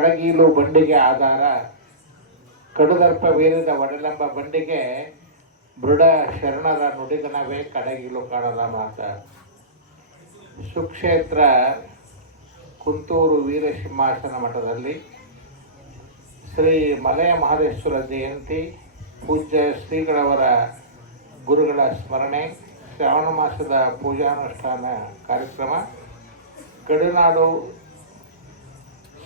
ಕಡಗೀಲು ಬಂಡಿಗೆ ಆಧಾರ, ಕಡುದರ್ಪ ವೀರದ ಒಡಲೆಂಬ ಬಂಡಿಗೆ ಮೃಡ ಶರಣರ ನುಡಿಗನವೇ ಕಡಗೀಲು ಕಾಣದ ಮಾತ. ಸುಕ್ಷೇತ್ರ ಕುಂತೂರು ವೀರಸಿಂಹಾಸನ ಮಠದಲ್ಲಿ ಶ್ರೀ ಮಲಯ ಮಹದೇಶ್ವರ ಜಯಂತಿ, ಪೂಜ್ಯ ಶ್ರೀಗಳವರ ಗುರುಗಳ ಸ್ಮರಣೆ, ಶ್ರಾವಣ ಮಾಸದ ಪೂಜಾನುಷ್ಠಾನ ಕಾರ್ಯಕ್ರಮ ಗಡಿನಾಡು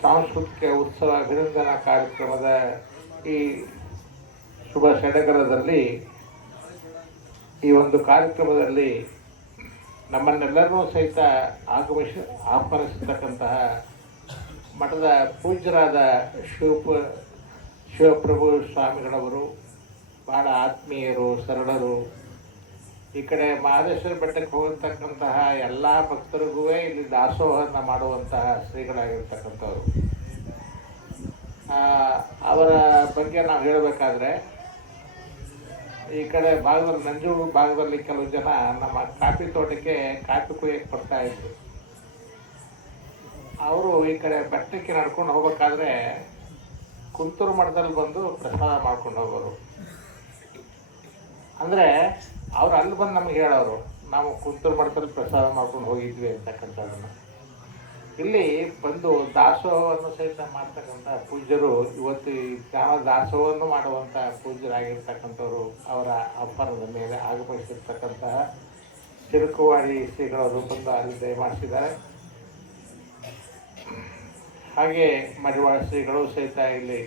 ಸಾಂಸ್ಕೃತಿಕ ಉತ್ಸವ ಅಭಿನಂದನಾ ಕಾರ್ಯಕ್ರಮದ ಈ ಶುಭ ಸಡಗರದಲ್ಲಿ ಈ ಒಂದು ಕಾರ್ಯಕ್ರಮದಲ್ಲಿ ನಮ್ಮನ್ನೆಲ್ಲರನ್ನೂ ಸಹಿತ ಆಗಮಿಸಿ ಆಹ್ವಾನಿಸತಕ್ಕಂತಹ ಮಠದ ಪೂಜ್ಯರಾದ ಶಿವಪ ಶಿವಪ್ರಭು ಸ್ವಾಮಿಗಳವರು ಭಾಳ ಆತ್ಮೀಯರು, ಸರಳರು ಈ ಕಡೆ ಮಹದೇಶ್ವರ ಬೆಟ್ಟಕ್ಕೆ ಹೋಗಿರ್ತಕ್ಕಂತಹ ಎಲ್ಲ ಭಕ್ತರಿಗೂ ಇಲ್ಲಿ ದಾಸೋಹನ ಮಾಡುವಂತಹ ಶ್ರೀಗಳಾಗಿರ್ತಕ್ಕಂಥವ್ರು. ಅವರ ಬಗ್ಗೆ ನಾವು ಹೇಳಬೇಕಾದ್ರೆ, ಈ ಕಡೆ ಭಾಗದಲ್ಲಿ ನಂಜೂರು ಭಾಗದಲ್ಲಿ ಕೆಲವು ಜನ ನಮ್ಮ ಕಾಫಿ ತೋಟಕ್ಕೆ ಕಾಫಿ ಕುಯ್ಯಕ್ಕೆ ಬರ್ತಾ ಇದ್ರು. ಅವರು ಈ ಕಡೆ ಬೆಟ್ಟಕ್ಕೆ ನಡ್ಕೊಂಡು ಹೋಗ್ಬೇಕಾದ್ರೆ ಕುಂತೂರು ಮಠದಲ್ಲಿ ಬಂದು ಪ್ರಸಾದ ಮಾಡ್ಕೊಂಡು ಹೋಗೋರು. ಅಂದರೆ ಅವ್ರು ಅಲ್ಲಿ ಬಂದು ನಮ್ಗೆ ಹೇಳೋರು, ನಾವು ಕುಂತೂರು ಮಠದಲ್ಲಿ ಪ್ರಸಾದ ಮಾಡ್ಕೊಂಡು ಹೋಗಿದ್ವಿ ಅಂತಕ್ಕಂಥದ್ದನ್ನು. ಇಲ್ಲಿ ಬಂದು ದಾಸೋಹವನ್ನು ಸಹಿತ ಮಾಡ್ತಕ್ಕಂಥ ಪೂಜ್ಯರು ಇವತ್ತು ಈ ಜ್ಞಾನ ದಾಸೋಹವನ್ನು ಮಾಡುವಂಥ ಪೂಜ್ಯರಾಗಿರ್ತಕ್ಕಂಥವ್ರು ಅವರ ಅಪ್ಪನದ ಮೇಲೆ ಆಗಮಿಸಿರ್ತಕ್ಕಂತಹ ತಿರುಕುವಾಡಿ ಶ್ರೀಗಳವರು ಬಂದು ಅಲ್ಲಿ ದಯಮಾಡಿಸಿದ್ದಾರೆ. ಹಾಗೆ ಮಡಿವಾಳ ಶ್ರೀಗಳು ಸಹಿತ ಇಲ್ಲಿ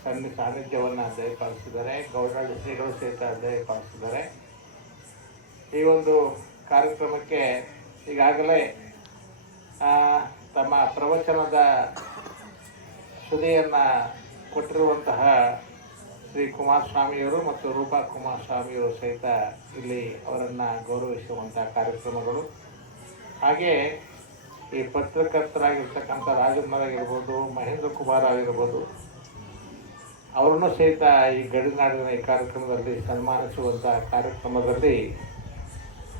ಆ ಸನ್ನಿ ಸಾನ್ನಿಧ್ಯವನ್ನು ದಯಪಾಲಿಸಿದ್ದಾರೆ ಗೌಡಾಳಿ ಶ್ರೀಗಳು ಸಹಿತ ದಯಪಾಲಿಸಿದ್ದಾರೆ ಈ ಒಂದು ಕಾರ್ಯಕ್ರಮಕ್ಕೆ ಈಗಾಗಲೇ ತಮ್ಮ ಪ್ರವಚನದ ಸುದೆಯನ್ನು ಕೊಟ್ಟಿರುವಂತಹ ಶ್ರೀ ಕುಮಾರಸ್ವಾಮಿಯವರು ಮತ್ತು ರೂಪಾ ಕುಮಾರಸ್ವಾಮಿಯವರು ಸಹಿತ ಇಲ್ಲಿ ಅವರನ್ನು ಗೌರವಿಸುವಂಥ ಕಾರ್ಯಕ್ರಮಗಳು. ಹಾಗೆ ಈ ಪತ್ರಕರ್ತರಾಗಿರ್ತಕ್ಕಂಥ ರಾಜಮ್ಮರಾಗಿರ್ಬೋದು ಮಹೇಂದ್ರ ಕುಮಾರ್ ಆಗಿರ್ಬೋದು ಅವರನ್ನು ಸಹಿತ ಈ ಗಡಿನಾಡಿನ ಈ ಕಾರ್ಯಕ್ರಮದಲ್ಲಿ ಸನ್ಮಾನಿಸುವಂಥ ಕಾರ್ಯಕ್ರಮದಲ್ಲಿ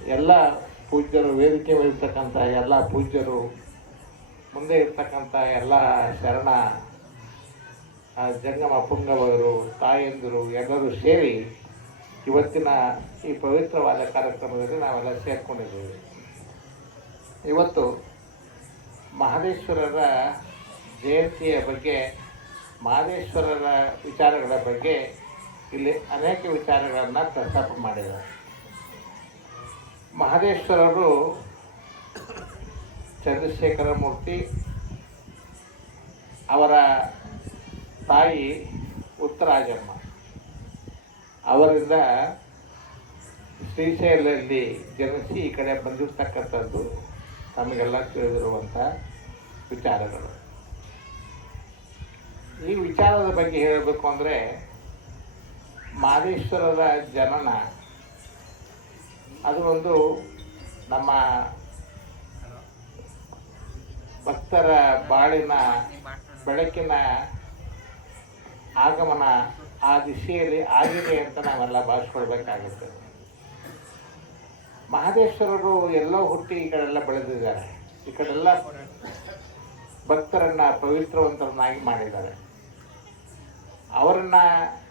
ಎಲ್ಲ ಪೂಜ್ಯರು ವೇದಿಕೆ ವಹಿಸ್ತಕ್ಕಂಥ ಎಲ್ಲ ಪೂಜ್ಯರು ಮುಂದೆ ಇರ್ತಕ್ಕಂಥ ಎಲ್ಲ ಶರಣ ಜಂಗಮ ಪುಂಗವರು ತಾಯಂದಿರು ಎಲ್ಲರೂ ಸೇರಿ ಇವತ್ತಿನ ಈ ಪವಿತ್ರವಾದ ಕಾರ್ಯಕ್ರಮದಲ್ಲಿ ನಾವೆಲ್ಲ ಸೇರಿಕೊಂಡಿದ್ದೇವೆ. ಇವತ್ತು ಮಹದೇಶ್ವರರ ಜಯಂತಿಯ ಬಗ್ಗೆ ಮಹದೇಶ್ವರರ ವಿಚಾರಗಳ ಬಗ್ಗೆ ಇಲ್ಲಿ ಅನೇಕ ವಿಚಾರಗಳನ್ನು ಪ್ರಸ್ತಾಪ ಮಾಡಿದ್ದಾರೆ. ಮಹದೇಶ್ವರರು ಚಂದ್ರಶೇಖರ ಮೂರ್ತಿ ಅವರ ತಾಯಿ ಉತ್ತರಾಜಮ್ಮ. ಅವರಿಂದ ಶ್ರೀಶೈಲಲ್ಲಿ ಜನಿಸಿ ಈ ಕಡೆ ಬಂದಿರತಕ್ಕಂಥದ್ದು ನಮಗೆಲ್ಲ ತಿಳಿದಿರುವಂಥ ವಿಚಾರಗಳು. ಈ ವಿಚಾರದ ಬಗ್ಗೆ ಹೇಳಬೇಕು ಅಂದರೆ ಮಾದೇಶ್ವರರ ಜನನ. ಅದು ಒಂದು ನಮ್ಮ ಭಕ್ತರ ಬಾಳಿನ ಬೆಳಕಿನ ಆಗಮನ ಆ ದಿಶೆಯಲ್ಲಿ ಆಗಿದೆ ಅಂತ ನಾವೆಲ್ಲ ಭಾವಿಸ್ಕೊಳ್ಬೇಕಾಗುತ್ತೆ. ಮಹದೇಶ್ವರರು ಎಲ್ಲೋ ಹುಟ್ಟಿ ಈ ಕಡೆಲ್ಲ ಬೆಳೆದಿದ್ದಾರೆ. ಈ ಕಡೆಲ್ಲ ಭಕ್ತರನ್ನ ಪವಿತ್ರವಂತರನ್ನಾಗಿ ಮಾಡಿದ್ದಾರೆ. ಅವರನ್ನ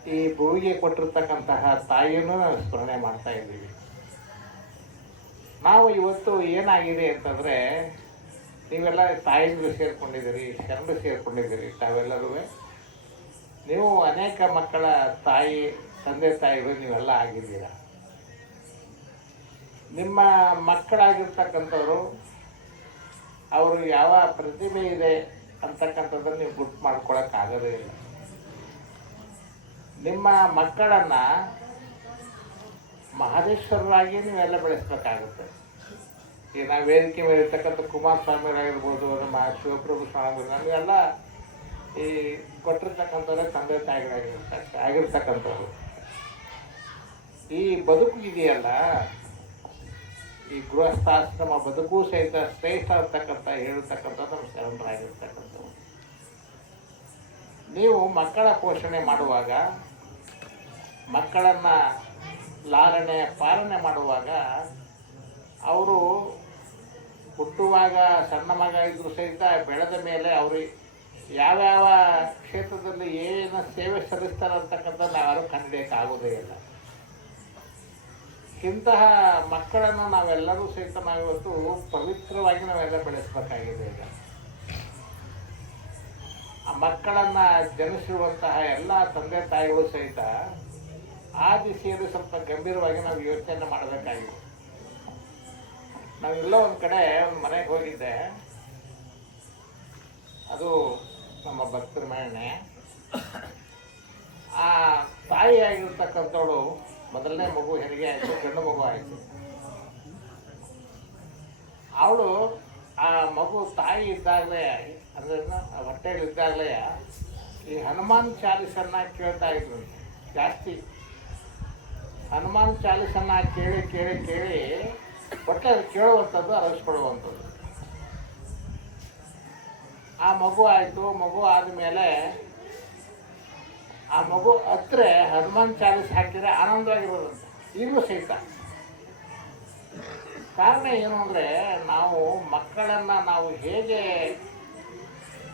ಈ ಭೂಮಿಗೆ ಕೊಟ್ಟಿರ್ತಕ್ಕಂತಹ ತಾಯಿಯನ್ನು ನಾವು ಸ್ಮರಣೆ ಮಾಡ್ತಾ ಇದ್ದೀವಿ. ನಾವು ಇವತ್ತು ಏನಾಗಿದೆ ಅಂತಂದರೆ, ನೀವೆಲ್ಲ ತಾಯಿಗಳು ಸೇರಿಕೊಂಡಿದ್ದೀರಿ, ಶರಣರು ಸೇರಿಕೊಂಡಿದ್ದೀರಿ ತಾವೆಲ್ಲರೂ ನೀವು ಅನೇಕ ಮಕ್ಕಳ ತಾಯಿ, ತಂದೆ ತಾಯಿಗಳು ನೀವೆಲ್ಲ ಆಗಿದ್ದೀರ? ನಿಮ್ಮ ಮಕ್ಕಳಾಗಿರ್ತಕ್ಕಂಥವ್ರು, ಅವರು ಯಾವ ಪ್ರತಿಭೆ ಇದೆ ಅಂತಕ್ಕಂಥದ್ದನ್ನು ನೀವು ಗುಟ್ ಮಾಡ್ಕೊಳಕ್ಕಾಗೋದೇ ಇಲ್ಲ. ನಿಮ್ಮ ಮಕ್ಕಳನ್ನು ಮಹದೇಶ್ವರರಾಗಿ ನೀವೆಲ್ಲ ಬೆಳೆಸ್ಬೇಕಾಗುತ್ತೆ. ಈಗ ನಾವು ವೇದಿಕೆ ಮೇಲೆ ಇರ್ತಕ್ಕಂಥ ಕುಮಾರಸ್ವಾಮಿಯವರಾಗಿರ್ಬೋದು ನಮ್ಮ ಶಿವಪ್ರಭು ಸ್ವಾಮಿ ನಮಗೆಲ್ಲ ಈ ಕೊಟ್ಟಿರ್ತಕ್ಕಂಥವ್ರೆ ತಂದೆ ತಾಯಿಗಳಾಗಿರ್ತಕ್ಕ, ಆಗಿರ್ತಕ್ಕಂಥವ್ರು. ಈ ಬದುಕು ಇದೆಯಲ್ಲ, ಈ ಗೃಹಸ್ಥಾಶ್ರಮ ಬದುಕು ಸಹಿತ ಶ್ರೇಷ್ಠ ಅಂತಕ್ಕಂಥ ಹೇಳಿರ್ತಕ್ಕಂಥದ್ದು ನಮ್ಮ ಶರಣರಾಗಿರ್ತಕ್ಕಂಥವ್ರು. ನೀವು ಮಕ್ಕಳ ಪೋಷಣೆ ಮಾಡುವಾಗ ಮಕ್ಕಳನ್ನು ಲಾಲನೆ ಪಾಲನೆ ಮಾಡುವಾಗ ಅವರು ಹುಟ್ಟುವಾಗ, ಸಣ್ಣ ಮಗ ಇದ್ದರೂ ಸಹಿತ ಬೆಳೆದ ಮೇಲೆ ಅವರು ಯಾವ್ಯಾವ ಕ್ಷೇತ್ರದಲ್ಲಿ ಏನು ಸೇವೆ ಸಲ್ಲಿಸ್ತಾರೆ ಅಂತಕ್ಕಂಥ ಯಾರು ಕಂಡಿಡಿಯಕ್ಕೆ ಆಗೋದೇ ಇಲ್ಲ. ಇಂತಹ ಮಕ್ಕಳನ್ನು ನಾವೆಲ್ಲರೂ ಸಹಿತ ನಾವಿವತ್ತು ಪವಿತ್ರವಾಗಿ ನಾವೆಲ್ಲ ಬೆಳೆಸಬೇಕಾಗಿದೆ ಈಗ. ಆ ಮಕ್ಕಳನ್ನು ಜನಿಸಿರುವಂತಹ ಎಲ್ಲ ತಂದೆ ತಾಯಿಗಳು ಸಹಿತ ಆ ದಿಸೆಯಲ್ಲಿ ಸ್ವಲ್ಪ ಗಂಭೀರವಾಗಿ ನಾವು ಯೋಚನೆ ಮಾಡಬೇಕಾಗಿದೆ. ನಾವೆಲ್ಲೋ ಒಂದು ಕಡೆ ಒಂದು ಮನೆಗೆ ಹೋಗಿದ್ದೆ. ಅದು ನಮ್ಮ ಭಕ್ತರ ಮೇಣೆ ಆ ತಾಯಿ ಆಗಿರ್ತಕ್ಕಂಥವಳು ಮೊದಲನೇ ಮಗು, ಹೆರಿಗೆ ಆಯಿತು, ಗಂಡು ಮಗು ಆಯಿತು. ಅವಳು ಆ ಮಗು ತಾಯಿ ಇದ್ದಾಗಲೇ, ಅಂದ್ರೆ ಹೊಟ್ಟೆಯಲ್ಲಿ ಇದ್ದಾಗಲೇ ಈ ಹನುಮಾನ್ ಚಾಲೀಸನ್ನು ಕೇಳ್ತಾ ಇದ್ರು ಜಾಸ್ತಿ ಹನುಮಾನ್ ಚಾಲೀಸನ್ನು ಕೇಳಿ ಕೇಳಿ ಕೇಳಿ ಒಟ್ಟೆ ಕೇಳುವಂಥದ್ದು ಅರಗಿಸ್ಕೊಳ್ಳುವಂಥದ್ದು ಆ ಮಗು ಆಯಿತು, ಮಗು ಆದಮೇಲೆ ಆ ಮಗು ಹತ್ರ ಹನುಮಾನ್ ಚಾಲೀಸ್ ಹಾಕಿದ್ರೆ ಆನಂದವಾಗಿರೋದಂತೆ ಈಗಲೂ ಸಹಿತ. ಕಾರಣ ಏನು ಅಂದರೆ, ನಾವು ಮಕ್ಕಳನ್ನು ನಾವು ಹೇಗೆ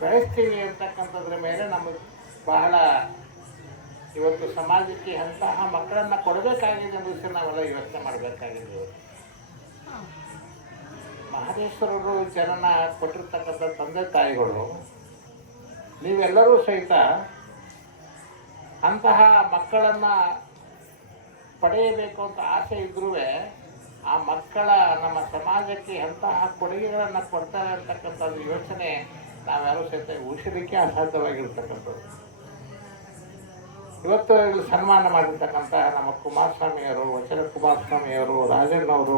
ಬೆಳೆಸ್ತೀವಿ ಅಂತಕ್ಕಂಥದ್ರ ಮೇಲೆ ನಮಗೆ ಬಹಳ ಇವತ್ತು ಸಮಾಜಕ್ಕೆ ಅಂತಹ ಮಕ್ಕಳನ್ನು ಕೊಡಬೇಕಾಗಿದೆ ಅನ್ನೋದಕ್ಕೆ ನಾವೆಲ್ಲ ಯೋಚನೆ ಮಾಡಬೇಕಾಗಿದೆ. ಮಹದೇಶ್ವರರು ಜನನ ಕೊಟ್ಟಿರ್ತಕ್ಕಂಥ ತಂದೆ ತಾಯಿಗಳು, ನೀವೆಲ್ಲರೂ ಸಹಿತ ಅಂತಹ ಮಕ್ಕಳನ್ನು ಪಡೆಯಬೇಕು ಅಂತ ಆಸೆ ಇದ್ರೂ ಆ ಮಕ್ಕಳ ನಮ್ಮ ಸಮಾಜಕ್ಕೆ ಎಂತಹ ಕೊಡುಗೆಗಳನ್ನು ಕೊಡ್ತಾರೆ ಅಂತಕ್ಕಂಥದ್ದು ಯೋಚನೆ ನಾವ್ಯಾರು ಸಹಿತ ಉಳಿಸಲಿಕ್ಕೆ ಅಸಾಧ್ಯವಾಗಿರ್ತಕ್ಕಂಥದ್ದು ಇವತ್ತು ಸನ್ಮಾನ ಮಾಡಿರ್ತಕ್ಕಂಥ ನಮ್ಮ ಕುಮಾರಸ್ವಾಮಿಯವರು, ವಚನ ಕುಮಾರಸ್ವಾಮಿಯವರು, ರಾಜಣ್ಣವರು,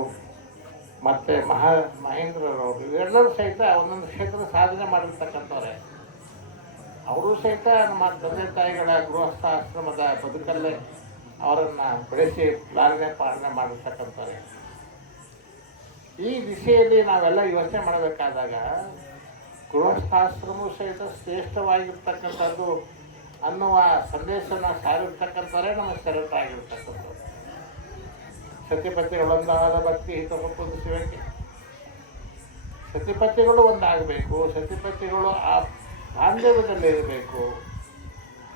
ಮತ್ತು ಮಹಾ ಮಹೇಂದ್ರರವರು, ಇವೆಲ್ಲರೂ ಸಹಿತ ಒಂದೊಂದು ಕ್ಷೇತ್ರದ ಸಾಧನೆ ಮಾಡಿರ್ತಕ್ಕಂಥವ್ರೆ. ಅವರು ಸಹಿತ ನಮ್ಮ ತಂದೆ ತಾಯಿಗಳ ಗೃಹಸ್ಥ ಆಶ್ರಮದ ಬದುಕಲ್ಲೇ ಅವರನ್ನು ಬೆಳೆಸಿ ಲಾಲನೆ ಪಾಲನೆ ಮಾಡಿರ್ತಕ್ಕಂಥವ್ರೆ. ಈ ದಿಸೆಯಲ್ಲಿ ನಾವೆಲ್ಲ ಯೋಚನೆ ಮಾಡಬೇಕಾದಾಗ ಗೃಹಸ್ಥಾಶ್ರಮವು ಸಹಿತ ಶ್ರೇಷ್ಠವಾಗಿರ್ತಕ್ಕಂಥದ್ದು ಅನ್ನುವ ಸಂದೇಶನ ಸಾರಿರ್ತಕ್ಕಂಥವರೇ ನಮ್ಮ ಶರತ್ತಾಗಿರ್ತಕ್ಕಂಥದ್ದು ಸತಿಪತಿಗಳೊಂದಾದ ಭಕ್ತಿ ಹಿತ ಹೊಪ್ಪುದು ಶಿವಕ್ಕೆ. ಸತಿಪತಿಗಳು ಒಂದಾಗಬೇಕು ಸತಿಪತಿಗಳು ಆ ಇರಬೇಕು.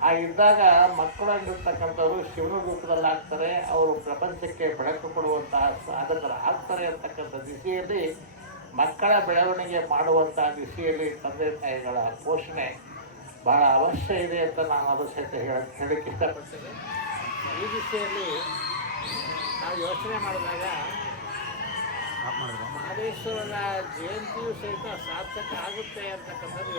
ಆ ಇದ್ದಾಗ ಮಕ್ಕಳಾಗಿರ್ತಕ್ಕಂಥವ್ರು ಶಿವನ ರೂಪದಲ್ಲಿ ಆಗ್ತಾರೆ ಅವರು ಪ್ರಪಂಚಕ್ಕೆ ಬೆಳಕು ಕೊಡುವಂತಹ ಸಾಧಕರು ಆಗ್ತಾರೆ ಅಂತಕ್ಕಂಥ ದಿಸೆಯಲ್ಲಿ ಮಕ್ಕಳ ಬೆಳವಣಿಗೆ ಮಾಡುವಂತಹ ದಿಸೆಯಲ್ಲಿ ತಂದೆ ತಾಯಿಗಳ ಪೋಷಣೆ ಬಹಳ ಅವಶ್ಯ ಇದೆ ಅಂತ ನಾನು ಅದು ಸಹಿತ ಹೇಳ ಹೇಳಕ್ಕೆ ಇಷ್ಟಪಡ್ತೇನೆ. ಈ ದಿಸೆಯಲ್ಲಿ ನಾವು ಯೋಚನೆ ಮಾಡಿದಾಗ ಮಹದೇಶ್ವರನ ಜಯಂತಿಯು ಸಹಿತ ಸಾರ್ಥಕ ಆಗುತ್ತೆ ಅಂತಕ್ಕಂಥದ್ದು